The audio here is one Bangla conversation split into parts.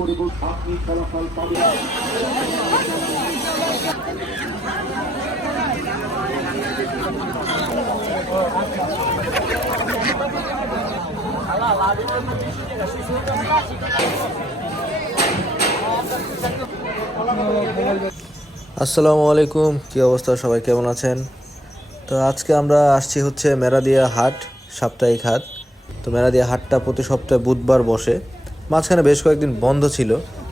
আপনি ফলাফল পাবেন। আসসালামু আলাইকুম, কি অবস্থা, সবাই কেমন আছেন? তো আজকে আমরা আসছি হচ্ছে মেরাদিয়া হাট, সাপ্তাহিক হাট। তো মেরাদিয়া হাটটা প্রতি সপ্তাহে বুধবার বসে, মাঝখানে বেশ কয়েকদিন বন্ধ ছিল।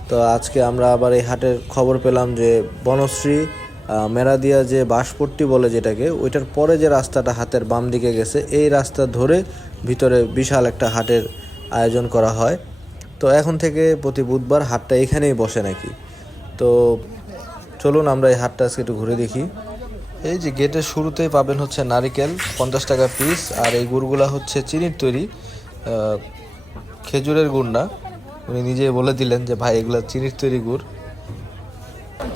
তো আজকে আমরা আবার এই হাটের খবর পেলাম যে বনশ্রী মেরাদিয়া যে বাঁশপট্টি বলে যেটাকে, ওইটার পরে যে রাস্তাটা হাতের বাম দিকে গেছে, এই রাস্তা ধরে ভিতরে বিশাল একটা হাটের আয়োজন করা হয়। তো এখন থেকে প্রতি বুধবার হাটটা এখানেই বসে নাকি। তো চলুন আমরা এই হাটটা আজকে একটু ঘুরে দেখি। এই যে গেটের শুরুতেই পাবেন হচ্ছে নারিকেল 50 টাকা পিস, আর এই গুড়গুলা হচ্ছে চিনির তৈরি, খেজুরের গুড় না। উনি নিজেই বলে দিলেন যে ভাই এগুলো চিনির তৈরি গুড়।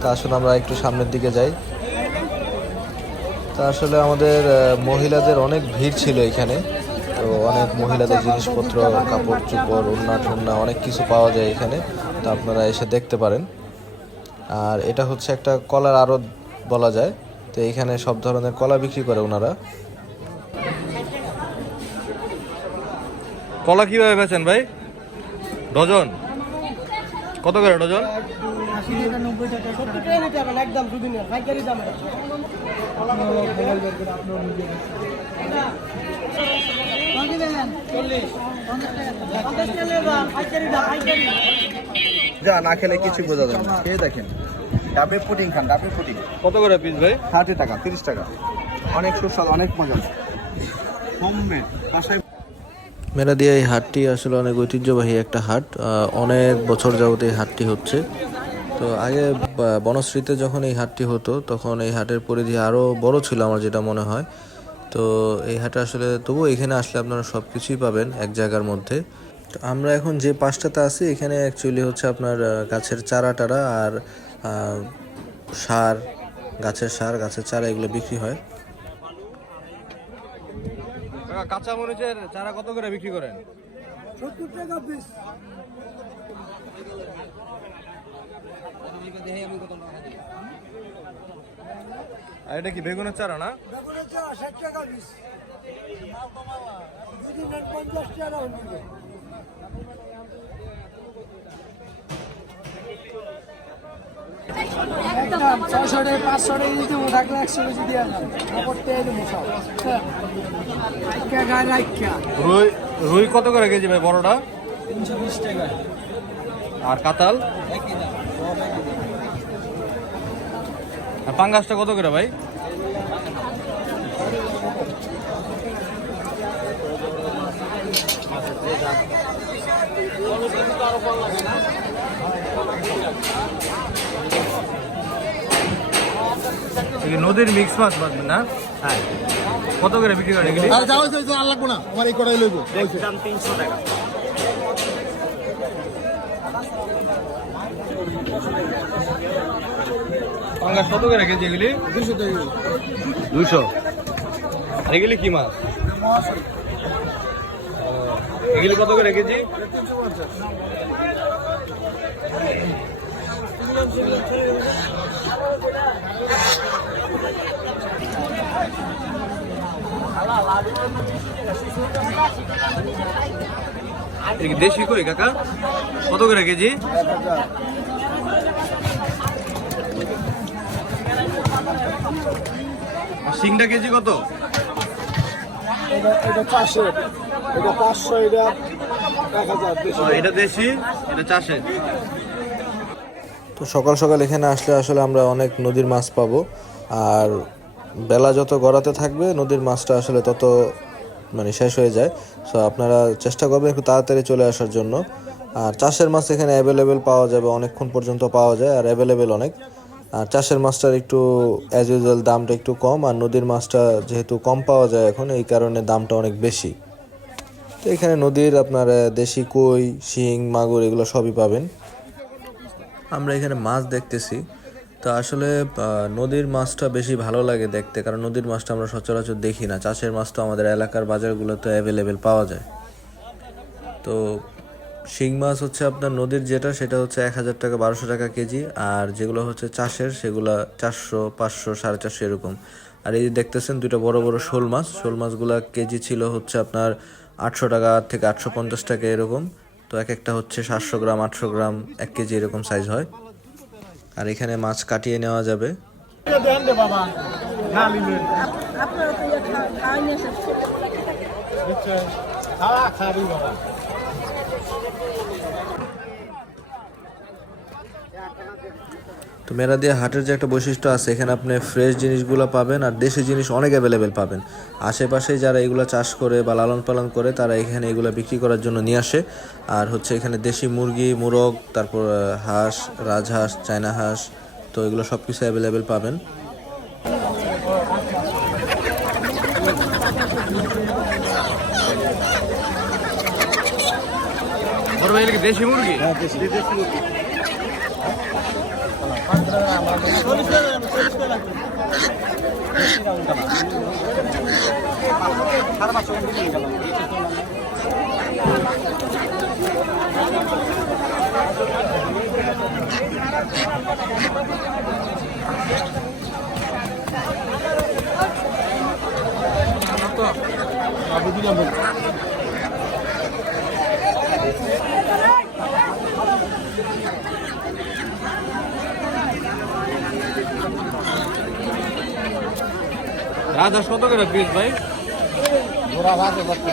তা আসলে আমরা একটু সামনের দিকে যাই। তা আসলে আমাদের মহিলাদের অনেক ভিড় ছিল এখানে। তো অনেক মহিলাদের জিনিসপত্র, কাপড় চোপড়, ওড়না ঠোন্না অনেক কিছু পাওয়া যায় এখানে। তো আপনারা এসে দেখতে পারেন। আর এটা হচ্ছে একটা কলার আড়ত বলা যায়। তো এইখানে সব ধরনের কলা বিক্রি করে ওনারা। কলা কিভাবে বেচেন ভাই? ডজন কত করে ডজন? যা না খেলে কিছু বোঝা যাবে না, খেয়ে দেখেন। ডাবে পুডিং খান, ডাবে পুডিং। কত করে পিস ভাই? 60 টাকা, 30 টাকা। অনেক সুস্বাদু, অনেক মজা। হোমমেড বাসায়। মেরাদিয়া এই হাটটি আসলে অনেক ঐতিহ্যবাহী একটা হাট। অনেক বছর যাবত এই হাটটি হচ্ছে। তো আগে বনশ্রীতে যখন এই হাটটি হতো তখন এই হাটের পরিধি আরও বড় ছিল আমার যেটা মনে হয়। তো এই হাটে আসলে তবুও এখানে আসলে আপনারা সব কিছুই পাবেন এক জায়গার মধ্যে। তো আমরা এখন যে পাঁচটাতে আছি এখানে অ্যাকচুয়ালি হচ্ছে আপনার গাছের চারা টারা আর সার, গাছের সার, গাছের চারা এগুলো বিক্রি হয়। কাঁচা মরিচের চারা কত করে বিক্রি করেন? 70 টাকা পিস। আর এটা কি বেগুনের চারা না? বেগুনের চারা 60 টাকা পিস। দুদিন 50 টাকা হইবে। একদম 600 টাকা 500 টাকা দিতে থাকলে 100 টাকা দিয়ে যান। কাপড়তে এনে মশাও। আইকা গায় রাইকা। রুই কত করে কেজি ভাই বড়টা? 320 টাকা। আর কাতাল? আর পাঙ্গাসটা কত করে ভাই? নদীর মিক্স মাছ বাঁধবেন না? হ্যাঁ। কত করে বিক্রি করেন এগুলি? আর যাও যাও আর লাগবে না, আমার এই কড়াই লইবো। দাম 300 টাকা। পাঙ্গাস কত করে কেজি এগুলি? 200 টাকা। 200। আর এগুলি কি মাছ? এগুলি কত করে কেজি? দেশি কই কাকা কত করে কেজি? সিংড়া কেজি কত? এটা 400, এটা 500, এটা 1000। এটা দেশি, এটা চাষে। তো সকাল সকাল এখানে আসলে আসলে আমরা অনেক নদীর মাছ পাবো। আর বেলা যত গড়াতে থাকবে নদীর মাছটা আসলে তত শেষ হয়ে যায়। সো আপনারা চেষ্টা করবেন একটু তাড়াতাড়ি চলে আসার জন্য। আর চাষের মাছ এখানে অ্যাভেলেবেল পাওয়া যাবে, অনেকক্ষণ পর্যন্ত পাওয়া যায় আর অ্যাভেলেবেল অনেক। আর চাষের মাছটার একটু অ্যাজ ইউজুয়াল দামটা একটু কম, আর নদীর মাছটা যেহেতু কম পাওয়া যায় এখন, এই কারণে দামটা অনেক বেশি। তো এখানে নদীর আপনার দেশি কই, শিং, মাগুর এগুলো সবই পাবেন। আমরা এখানে মাছ দেখতেছি। তো আসলে নদীর মাছটা বেশি ভালো লাগে দেখতে, কারণ নদীর মাছটা আমরা সচরাচর দেখি না। চাষের মাছ তো আমাদের এলাকার বাজারগুলোতে অ্যাভেলেবেল পাওয়া যায়। তো শিং মাছ হচ্ছে আপনার নদীর যেটা সেটা হচ্ছে 1,000 টাকা 1,200 টাকা কেজি, আর যেগুলো হচ্ছে চাষের সেগুলো 400, 500, 450 এরকম। আর এই যে দেখতেছেন দুইটা বড় বড় শোল মাছগুলা কেজি ছিল হচ্ছে আপনার 800 টাকা থেকে 850 টাকা এরকম। তো এক একটা হচ্ছে 700 গ্রাম, 800 গ্রাম, 1 কেজি এরকম সাইজ হয়। আর এখানে মাছ কাটিয়ে নেওয়া যাবে। তো মেরাদিয়া হাটের যে একটা বৈশিষ্ট্য আছে, এখানে আপনি ফ্রেশ জিনিসগুলো পাবেন আর দেশি জিনিস অনেক অ্যাভেলেবেল পাবেন। আশেপাশে যারা এগুলো চাষ করে বা লালন পালন করে তারা এখানে এগুলো বিক্রি করার জন্য নিয়ে আসে। আর হচ্ছে এখানে দেশি মুরগি, মোরগ, তারপর হাঁস, রাজহাঁস, চায়না হাঁস, তো এগুলো সব কিছু অ্যাভেলেবেল পাবেন। দেশি মুরগি? হ্যাঁ, দেশি মুরগি। রাজহাঁস কত করে পিস ভাই? ঘোড়া ভাজে করতে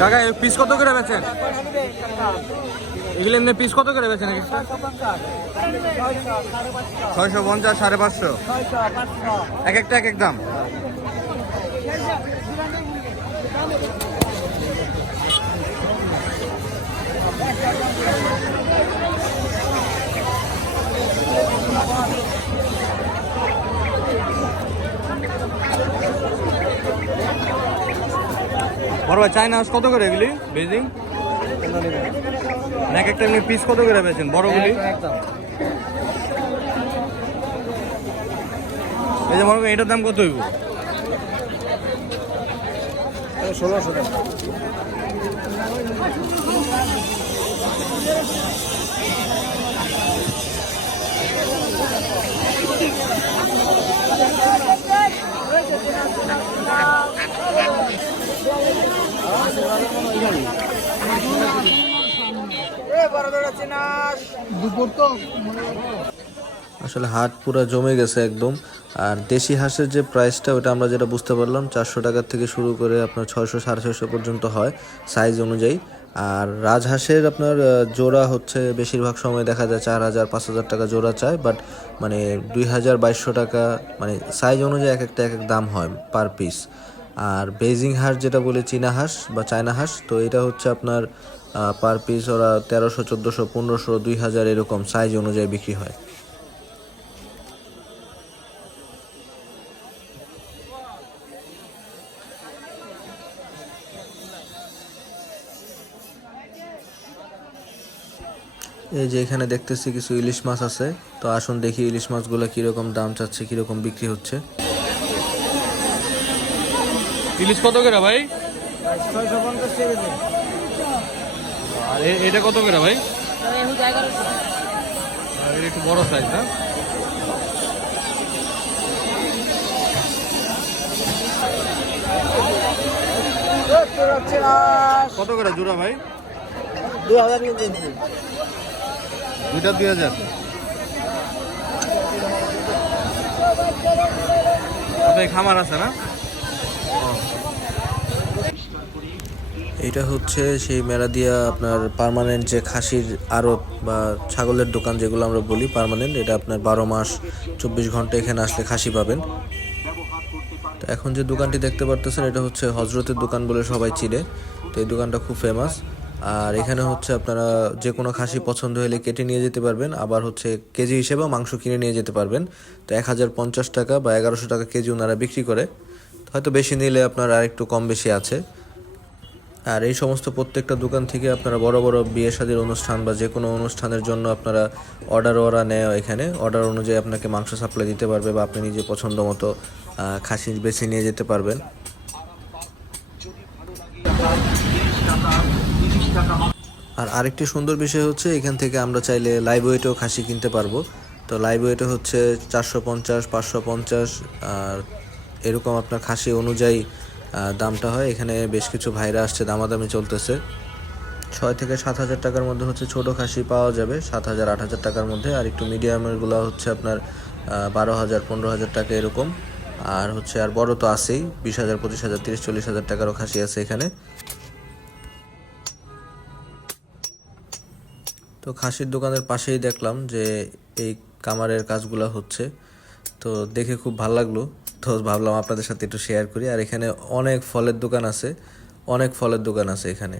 কাকা পিস কত করে বেচেন? এগুলো এমনি পিস কত করে বেচেন? 650, 550, এক একটা এক এক দাম। বড় ভাই চায়না হাঁস কত করে এগুলি বেজিং? এক একটা এমনি পিস কত করে বেচেন বড়গুলি? এই যে বড় এটার দাম কত হইব? 1600 টাকা। আসলে হাট পুরো জমে গেছে একদম। আর দেশি হাঁসের যে প্রাইসটা ওটা আমরা যেটা বুঝতে পারলাম 400 টাকার থেকে শুরু করে আপনার 600, 650 পর্যন্ত হয় সাইজ অনুযায়ী। আর রাজহাঁসের আপনার জোড়া হচ্ছে বেশিরভাগ সময় দেখা যায় 4,000, 5,000 টাকা জোড়া চায়, বাট মানে 2,000, 2,200 টাকা, মানে সাইজ অনুযায়ী এক একটা এক এক দাম হয় পার পিস। আর বেজিং হাঁস যেটা বলে চীনা হাঁস বা চায়না হাঁস, তো এটা হচ্ছে আপনার পার পিস ওরা 1300, 1400, 1500, 2,000 এরকম সাইজ অনুযায়ী বিক্রি হয়। এই যে এখানে দেখতেছি কিছু ইলিশ মাছ আছে, তো আসুন দেখি ইলিশ মাছগুলো কিরকম দাম চাচ্ছে, কিরকম বিক্রি হচ্ছে। ইলিশ কত করে ভাই? 650 টাকা। আর এটা কত করে ভাই? এটা একটু বড় সাইজ না? কত করে জোড়া ভাই? 2000 কিনছি। দুইটা 2000। ভাই খামার আছে না? এটা হচ্ছে সেই মেরাদিয়া আপনার পার্মানেন্ট যে খাসির আড়ত বা ছাগলের দোকান যেগুলো আমরা বলি পার্মানেন্ট, এটা আপনার 12 মাস 24 ঘন্টা এখানে আসলে খাসি পাবেন। তো এখন যে দোকানটি দেখতে পারতেছেন এটা হচ্ছে হজরতের দোকান বলে সবাই চিনে। তো এই দোকানটা খুব ফেমাস। আর এখানে হচ্ছে আপনারা যে কোনো খাসি পছন্দ হলে কেটে নিয়ে যেতে পারবেন, আবার হচ্ছে কেজি হিসেবেও মাংস কিনে নিয়ে যেতে পারবেন। তো 1050 টাকা বা 1100 টাকা কেজি ওনারা বিক্রি করে, হয়তো বেশি নিলে আপনার আর একটু কম বেশি আছে। আর এই সমস্ত প্রত্যেকটা দোকান থেকে আপনারা বড় বড় বিয়ে শাদীর অনুষ্ঠান বা যে কোনো অনুষ্ঠানের জন্য আপনারা ওরা নেয়, এখানে অর্ডার অনুযায়ী আপনাকে মাংস সাপ্লাই দিতে পারবে বা আপনি নিজে পছন্দ মতো খাসি বেছে নিয়ে যেতে পারবেন। আর আরেকটি সুন্দর বিষয় হচ্ছে এখান থেকে আমরা চাইলে লাইভ ওয়েটেও খাসি কিনতে পারবো। তো লাইভ ওয়েটে হচ্ছে 450, 550 আর এরকম আপনার খাসি অনুযায়ী দামটা হয়। এখানে বেশ কিছু ভাইরা আসছে, দামাদামি চলতেছে। 6 থেকে 7 হাজার টাকার মধ্যে হচ্ছে ছোটো খাসি পাওয়া যাবে, 7,000 8,000 টাকার মধ্যে। আর একটু মিডিয়ামেরগুলো হচ্ছে আপনার 12,000 15,000 টাকা এরকম। আর হচ্ছে আর বড় তো আছেই, 20,000 25,000 30 40,000 টাকারও খাসি আছে এখানে। তো খাসির দোকানের পাশেই দেখলাম যে এই কামারের কাজগুলো হচ্ছে, তো দেখে খুব ভালো লাগলো। তো ভাবলাম আপনাদের সাথে একটু শেয়ার করি। আর এখানে অনেক ফলের দোকান আছে এখানে।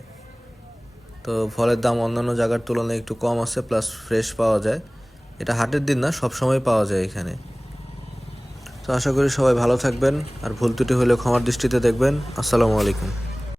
তো ফলের দাম অন্যান্য জায়গার তুলনায় একটু কম আছে, প্লাস ফ্রেশ পাওয়া যায়। এটা হাটের দিন না, সব সময় পাওয়া যায় এখানে। তো আশা করি সবাই ভালো থাকবেন, আর ভুল ত্রুটি হলে ক্ষমার দৃষ্টিতে দেখবেন। আসসালামু আলাইকুম।